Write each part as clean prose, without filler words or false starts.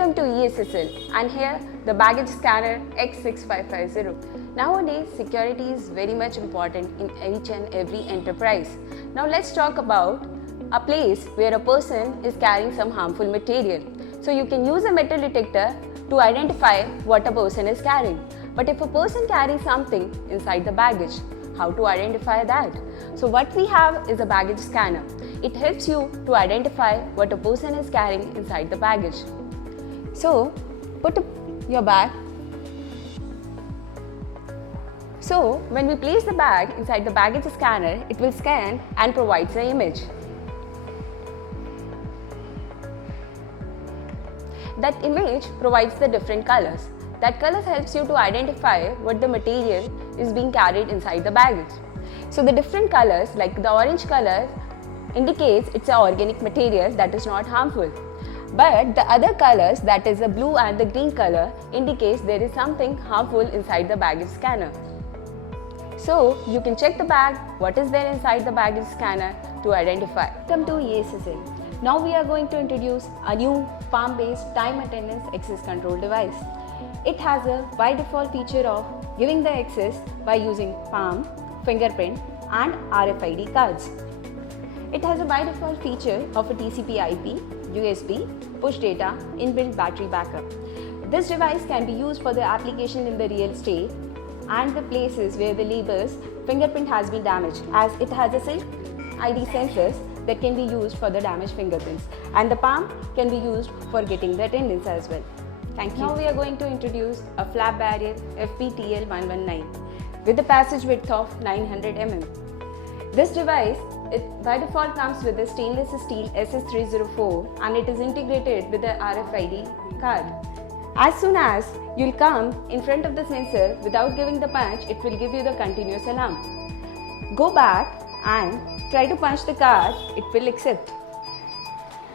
Welcome to ESSL, and here the baggage scanner X6550. Nowadays, security is very much important in each and every enterprise. Now let's talk about a place where a person is carrying some harmful material. So you can use a metal detector to identify what a person is carrying. But if a person carries something inside the baggage, how to identify that? So what we have is a baggage scanner. It helps you to identify what a person is carrying inside the baggage. So put your bag. So when we place the bag inside the baggage scanner, it will scan and provides the image. That image provides the different colors. That colors helps you to identify what the material is being carried inside the baggage. So the different colors, like the orange color, indicates it's an organic material that is not harmful. But the other colors, that is the blue and the green color, indicates there is something harmful inside the baggage scanner. So you can check the bag, what is there inside the baggage scanner to identify. Welcome to ESSL. Now we are going to introduce a new palm-based time attendance access control device. It has a by default feature of giving the access by using palm, fingerprint and RFID cards. It has a by default feature of a TCP/IP, USB, push data, inbuilt battery backup. This device can be used for the application in the real estate and the places where the label's fingerprint has been damaged, as it has a Silk ID sensors that can be used for the damaged fingerprints, and the palm can be used for getting the attendance as well. Thank you. Now we are going to introduce a flap barrier FPTL119 with a passage width of 900 mm. This device, by default comes with a stainless steel SS304 and it is integrated with the RFID card. As soon as you'll come in front of the sensor without giving the punch, it will give you the continuous alarm. Go back and try to punch the card, it will accept.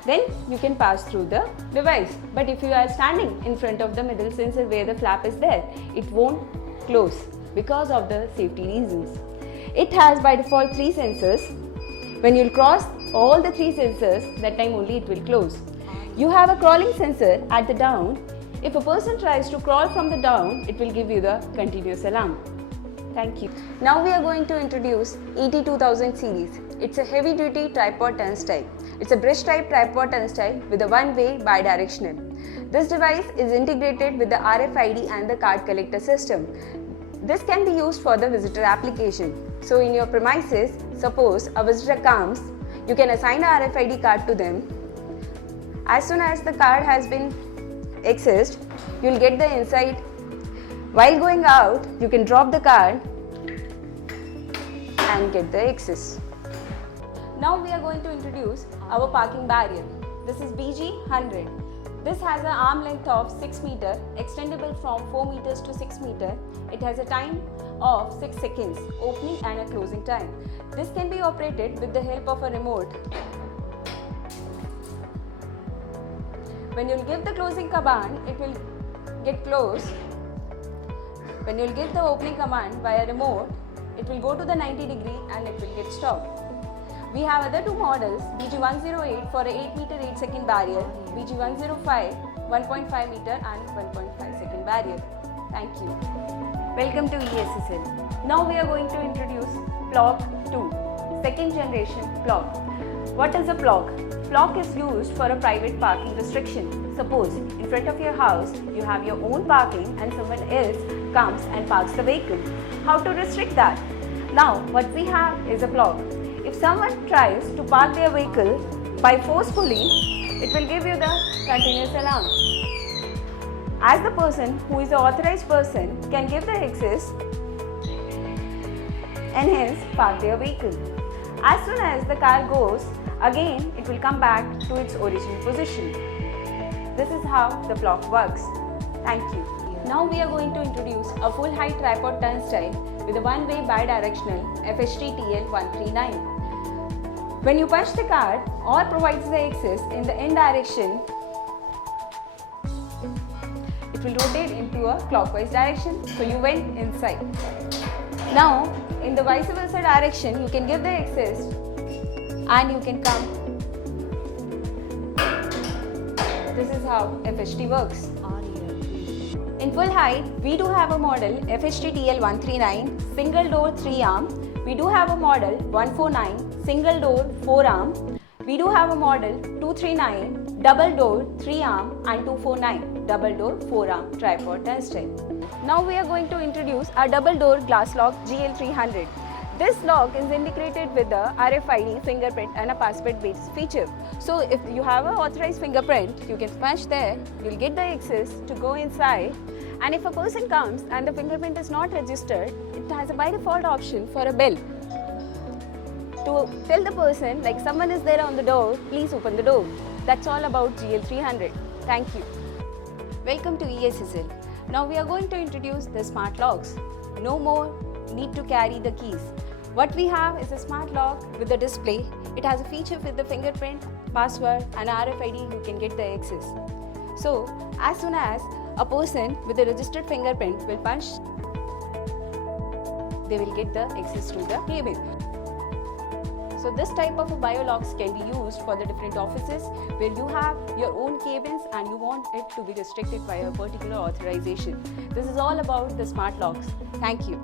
Then you can pass through the device. But if you are standing in front of the middle sensor where the flap is there, it won't close because of the safety reasons. It has by default 3 sensors. When you'll cross all the 3 sensors, that time only it will close. You have a crawling sensor at the down. If a person tries to crawl from the down, it will give you the continuous alarm. Thank you. Now we are going to introduce ET2000 series. It's a heavy duty tripod turnstile. It's a bridge type tripod turnstile with a one-way bidirectional. This device is integrated with the RFID and the card collector system. This can be used for the visitor application. So in your premises, suppose a visitor comes, you can assign a RFID card to them. As soon as the card has been accessed, you will get the insight. While going out, you can drop the card and get the access. Now we are going to introduce our parking barrier. This is BG100. This has an arm length of 6 meter, extendable from 4 meters to 6 meter. It has a time of 6 seconds, opening and a closing time. This can be operated with the help of a remote. When you will give the closing command, it will get closed. When you will give the opening command via remote, it will go to the 90 degree and it will get stopped. We have other 2 models, BG108 for a 8 meter 8 second barrier, BG105 1.5 meter and 1.5 second barrier. Thank you. Welcome to ESSL. Now we are going to introduce Plock 2, second generation Plock. What is a Plock? Plock is used for a private parking restriction. Suppose in front of your house you have your own parking and someone else comes and parks the vehicle. How to restrict that? Now what we have is a Plock. If someone tries to park their vehicle by forcefully, it will give you the continuous alarm. As the person who is the authorized person can give the access and hence park their vehicle. As soon as the car goes, again it will come back to its original position. This is how the Plock works. Thank you. Now we are going to introduce a full height tripod turnstile with a one-way bidirectional FHT-TL139. When you punch the card or provides the access in the end direction, it will rotate into a clockwise direction, so you went inside. Now in the vice versa direction, you can give the access and you can come this is how FHT works. In full height, we do have a model FHT TL139 single door 3 arm. We do have a model 149 single door 4 arm. We do have a model 239 double door 3 arm and 249 double door 4 arm tripod turnstile. Now we are going to introduce our double door glass lock GL300. This lock is integrated with the RFID fingerprint and a password based feature. So if you have an authorized fingerprint, you can punch there, you'll get the access to go inside. And if a person comes and the fingerprint is not registered, it has a by default option for a bell. To tell the person like someone is there on the door, please open the door. That's all about GL300. Thank you. Welcome to ESSL. Now we are going to introduce the smart locks. No more need to carry the keys. What we have is a smart lock with a display. It has a feature with the fingerprint, password and RFID you can get the access. So as soon as a person with a registered fingerprint will punch, they will get the access to the cabin. So this type of biolocks can be used for the different offices where you have your own cabins and you want it to be restricted by a particular authorization. This is all about the smart locks. Thank you.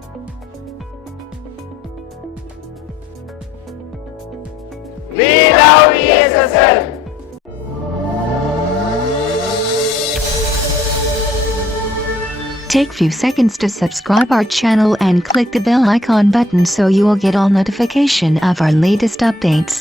We love ESSL. Take few seconds to subscribe our channel and click the bell icon button so you will get all notification of our latest updates.